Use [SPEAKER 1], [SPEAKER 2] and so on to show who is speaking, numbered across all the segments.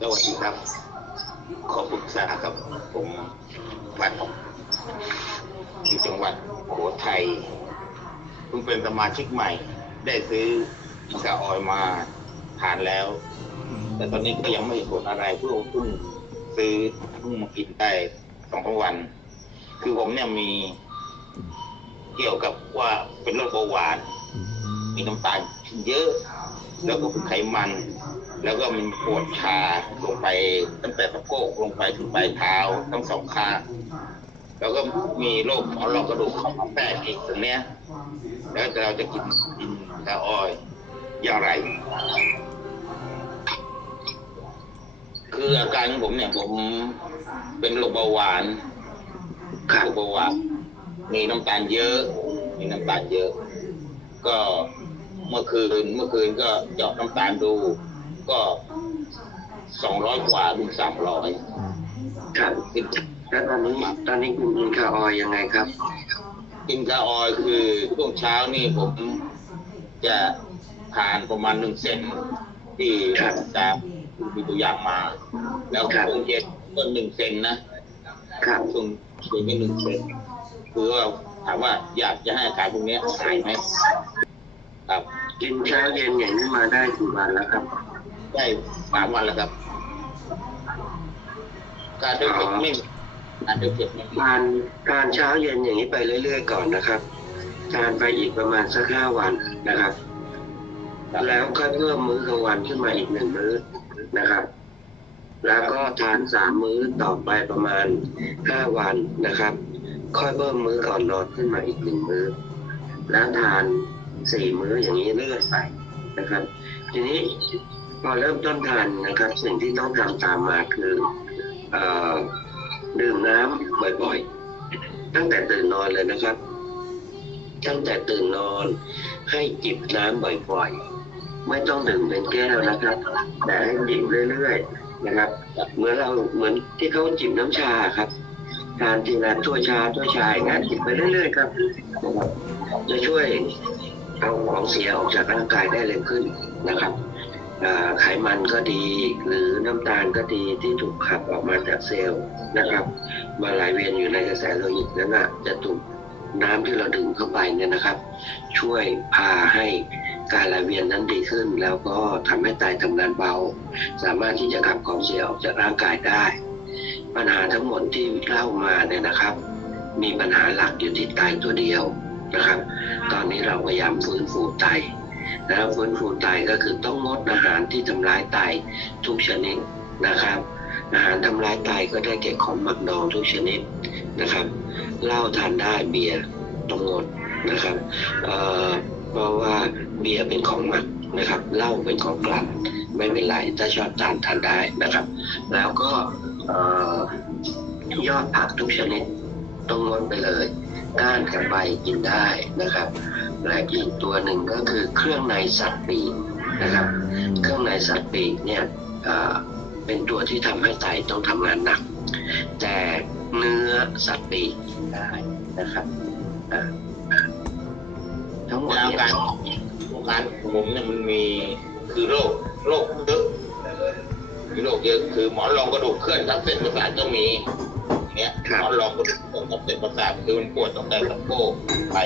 [SPEAKER 1] สวัสดีครับ ขอปรึกษาครับ ผมวัดอยู่จังหวัดโขทัยเพิ่งเป็นสมาชิกใหม่ ได้ซื้ออิกาออยล์มาทานแล้ว แต่ตอนนี้ก็ยังไม่เห็นผลอะไรเพิ่งเพิ่งซื้อเพิ่งมากินได้สองสามวัน คือผมเนี่ยมีเกี่ยวกับว่าเป็นโรคเบาหวาน มีน้ำตาลเยอะ แล้วก็ไขมัน แล้วก็มันปวดชาลงไปตั้งแต่สะโพกลงไปถึงปลายเท้าทั้งสองข้างแล้วก็มีโรคหมอนรองกระดูกเข้ามาแทรกอีกตรงเนี้ย แล้วเราจะกินกินกาอ้อยอย่างไร คืออาการของผมเนี่ยผมเป็นโรคเบาหวานโรคเบาหวานมีน้ำตาลเยอะ มีน้ำตาลเยอะ ก็ เมื่อคืนเมื่อคืนก็เจาะน้ำตาลดู ก็สองร้อยกว่าถึงสามร้อย
[SPEAKER 2] ครับแล้วตอนนี้ตอนนี้คุณกินคาออยยังไงครับ
[SPEAKER 1] กินกาออยคือช่วงเช้านี่ผมจะทานประมาณหนึ่งเซนที่
[SPEAKER 2] ครับ
[SPEAKER 1] จะมีตัวอย่างมา แล้ว
[SPEAKER 2] ครับ
[SPEAKER 1] ช่วงเย็นก็หนึ่งเซนนะครับช่วงเย็นก็หนึ่งเซนคือว่าถามว่าอยากจะให้อาการพวกเนี้ยหายไหม ครับ
[SPEAKER 2] กินเช้าเย็นอย่างนี้มาได้กี่วันแล้วครับ
[SPEAKER 1] ได้สามวันแล้วครับ การเดินเก็บไม่การเดินเก็บไม่มี
[SPEAKER 2] ทานการเช้าเย็นอย่างนี้ไปเรื่อย ๆ ก่อนนะครับทานไปอีกประมาณสักห้าวันนะครับ แล้วก็เพิ่มมื้อกลางวันขึ้นมาอีกหนึ่งมื้อนะครับ แล้วก็ทานสามมื้อต่อไปประมาณห้าวันนะครับ ค่อยเพิ่มมื้อก่อนนอนขึ้นมาอีกหนึ่งมื้อ แล้วทาน สี่มื้ออย่างนี้เรื่อยไปนะครับ ทีนี้พอเริ่มต้นทานนะครับ สิ่งที่ต้องทำตามมาคือออดื่มน้ำบ่อยๆ ตั้งแต่ตื่นนอนเลยนะครับ ตั้งแต่ตื่นนอนให้จิบน้ำบ่อยๆ ไม่ต้องดื่มเป็นแก้วนะครับ แต่ให้จิบเรื่อยๆนะครับ เหมือนเราเหมือนที่เขาจิบน้ำชาครับทานทีละถ้วยชาถ้วยชาอย่างนั้นจิบไปเรื่อยๆครับนะครับจะช่วย เอาของเสียออกจากร่างกายได้เร็วขึ้นนะครับไขมันก็ดี หรือน้ำตาลก็ดีที่ถูกขับออกมาจากเซลล์นะครับ มาไหลเวียนอยู่ในกระแสโลหิตนั้นนะจะถูกน้ำที่เราดื่มเข้าไปเนี่ยนะครับ ช่วยพาให้การไหลเวียนนั้นดีขึ้น แล้วก็ทำให้ไตทำงานเบา สามารถที่จะขับของเสียออกจากร่างกายได้ ปัญหาทั้งหมดที่เล่ามาเนี่ยนะครับ มีปัญหาหลักอยู่ที่ไตตัวเดียว นะครับ ตอนนี้เราพยายามฟื้นฟูไตนะครับฟื้นฟูไตก็คือต้องงดอาหารที่ทำร้ายไตทุกชนิดนะครับ อาหารทำร้ายไตก็ได้แก่ของหมักดองทุกชนิดนะครับเหล้าทานได้เบียร์ต้องงดนะครับเอ่อเพราะว่าเบียร์เป็นของหมักนะครับเหล้าเป็นของกลั่นไม่เป็นไรถ้าชอบทานทานได้นะครับ แล้วก็เอ่อยอดผักทุกชนิดต้องงดไปเลย ก้านกับใบกินได้นะครับและอีกตัวหนึ่งก็คือเครื่องในสัตว์ปีกนะครับ เครื่องในสัตว์ปีกเนี่ยเป็นตัวที่ทำให้ไตต้องทำงานหนัก แต่เนื้อสัตว์ปีกกินได้นะครับทั้งหมด
[SPEAKER 1] อา
[SPEAKER 2] เนี่ย
[SPEAKER 1] การการผมเนี่ยมันมีคือโรคโรคเยอะมีโรคเยอะคือหมอนรองกระดูกเคลื่อนทับเส้นประสาทก็มี เงี้ยหมอนรองกระดูกเคลื่อนทับเส้นประสาทคือมันปวดตั้งแต่สะโพกไป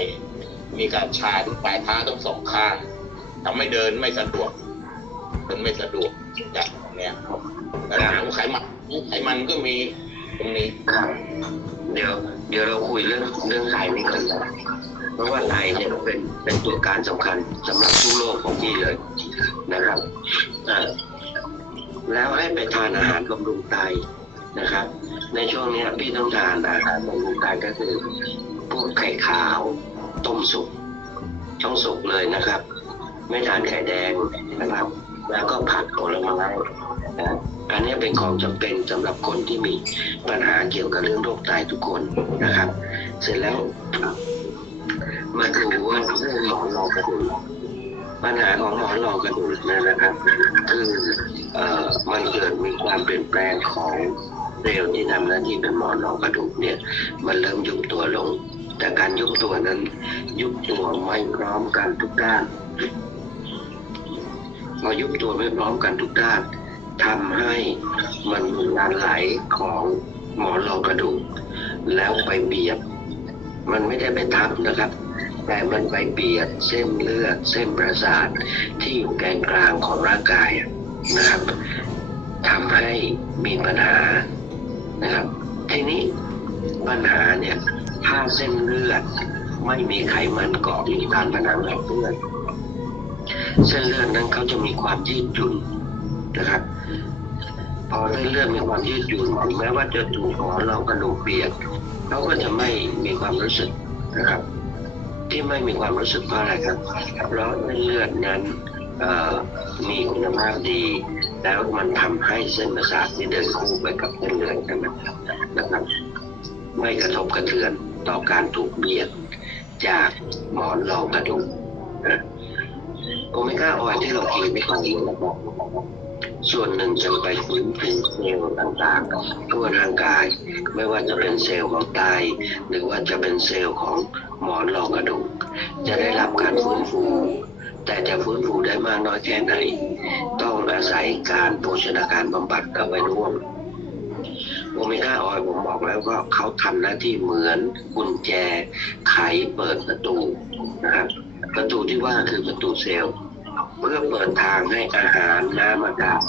[SPEAKER 1] มีการชาที่ปลายเท้าทั้งสองข้างทำให้เดินไม่สะดวกเดินไม่สะดวกจากตรงเนี้ยแล้วถามว่าไขมันไขมันก็มีตรงนี้
[SPEAKER 2] ครับเดี๋ยว เดี๋ยวเราคุยเรื่องเรื่องไตนี่ก่อนนะเพราะว่าไตเนี่ยเป็นเป็นตัวการสำคัญสำหรับทุกโลกของพี่เลยนะครับอ่าแล้วให้ไปทานอาหารบำรุงไต นะครับ ในช่วงนี้พี่ต้องทานอาหารบำรุงไตก็คือพวกไข่ขาวต้มสุกต้องสุกเลยนะครับ ไม่ทานไข่แดงนะครับ แล้วก็ผักผลไม้นะอันนี้เป็นของจำเป็นสำหรับคนที่มีปัญหาเกี่ยวกับเรื่องโรคไตทุกคนนะครับ เสร็จแล้วมาดูว่าเรื่องหมอนรองกระดูกปัญหาของหมอนรองกระดูกเนยนะครับ คือเอ่อมันเกิดมีความเปลี่ยนแปลงของ เซลล์ที่ทำหน้าที่เป็นหมอนรองกระดูกเนี่ย มันเริ่มยุบตัวลง แต่การยุบตัวนั้นยุบตัวไม่พร้อมกันทุกด้านพอยุบตัวไม่พร้อมกันทุกด้านทำให้มันมีการไหลของหมอนรองกระดูก แล้วไปเบียด มันไม่ได้ไปทับนะครับแต่มันไปเบียดเส้นเลือดเส้นประสาทที่อยู่แกนกลางของร่างกายนะครับทำให้มีปัญหา นะครับ ทีนี้ปัญหาเนี่ยถ้าเส้นเลือดไม่มีไขมันเกาะอยู่ตามผนังหลอดเลือดเส้นเลือดนั้นเขาจะมีความยืดหยุ่นนะครับ พอเส้นเลือดมีความยืดหยุ่นถึงแม้ว่าจะถูกหอนรองกระดูกเบียดเขาก็จะไม่มีความรู้สึกนะครับ ที่ไม่มีความรู้สึกเพราะอะไรครับเพราะเส้นเลือดนั้นมีคุณภาพดี แล้วมันทำให้เส้นประสาทที่เดินคู่ไปกับเส้นเลือดกันนะครับไม่กระทบกระเทือนต่อการถูกเบียดจากหมอนรองกระดูกโอเมก้าออยที่เรากินไม่ไปเนี่ยนะส่วนหนึ่งจะไปฟื้นฟูเซลล์ต่างๆทั่วร่างกาย ไม่ว่าจะเป็นเซลล์ของไตหรือว่าจะเป็นเซลล์ของหมอนรองกระดูก จะได้รับการฟื้นฟู แต่จะฟื้นฟูได้มากน้อยแค่ไหน ต้องอาศัยการโภชนาการบำบัดเข้าไปร่วมโอเมก้าออยล์ผมบอกแล้วก็เขาทำหน้าที่เหมือนกุญแจไขเปิดประตูนะครับประตูที่ว่าคือประตูเซลล์เพื่อเปิดทางให้อาหารน้ำอากาศ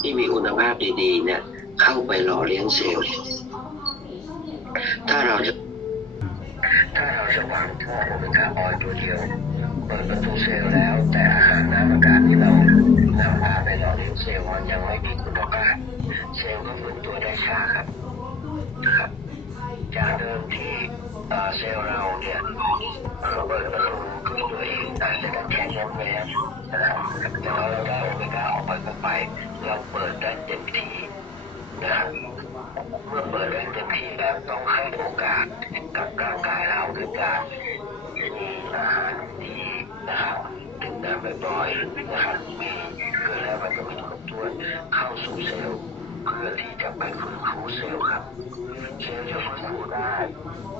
[SPEAKER 2] ที่มีคุณภาพดีๆ เนี่ย เข้าไปหล่อเลี้ยงเซลล์ถ้าเราจะถ้าเราจะวางท่อโอเมก้าออยล์ตัวเดียวเปิดประตูเซลล์ เซลล์มันยังไม่มีคุณภาพเซลล์ก็ฟื้นตัวได้ช้าครับนะครับ จากเดิมที่เซลล์เราเนี่ยเอ่อเปิดประตูขึ้นตัวเองอาจจะได้แค่แง้มแง้มนะครับแต่พอเราได้โอเมก้าออกไปเข้าไป เราเปิดได้เต็มที่นะครับเมื่อเปิดได้เต็มที่แล้วต้องให้โอกาสกับร่างกายเราด้วยการมีอาหารดีนะครับดื่มน้ำบ่อยๆนะครับ ข้าสู่เซลล์เพื่อที่จะไปฟื้นฟูเซลล์ครับ เซลล์จะฟื้นฟูได้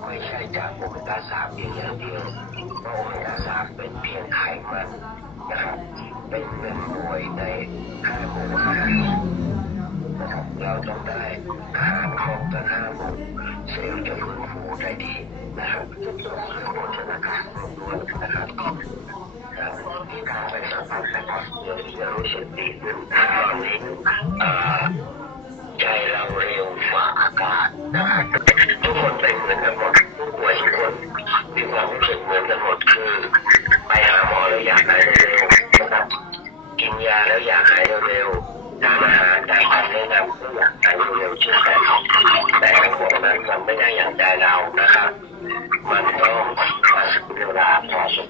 [SPEAKER 2] ไม่ใช่จากโอเมก้าสามเพียงอย่างเดียวเพราะโอเมก้าสามเป็นเพียงไขมันนะครับ เป็นหนึ่งหน่วยในห้าหมู่อาหานะครับเราต้องได้อาหารครบทั้งห้าหมู่เซลล์จะฟื้นฟูได้ดีนะครับเรื่องโภชนาการครบถ้วนนะครับครับ ยาแล้วอยากหายเร็วๆตามอาหารตามคำแนะนำก็อยากหายเร็วๆเช่นกันแต่ทั้งหมดนั้นมันไม่ได้อย่างใจเรานะครับ มันต้องอาศัยเวลาพอสม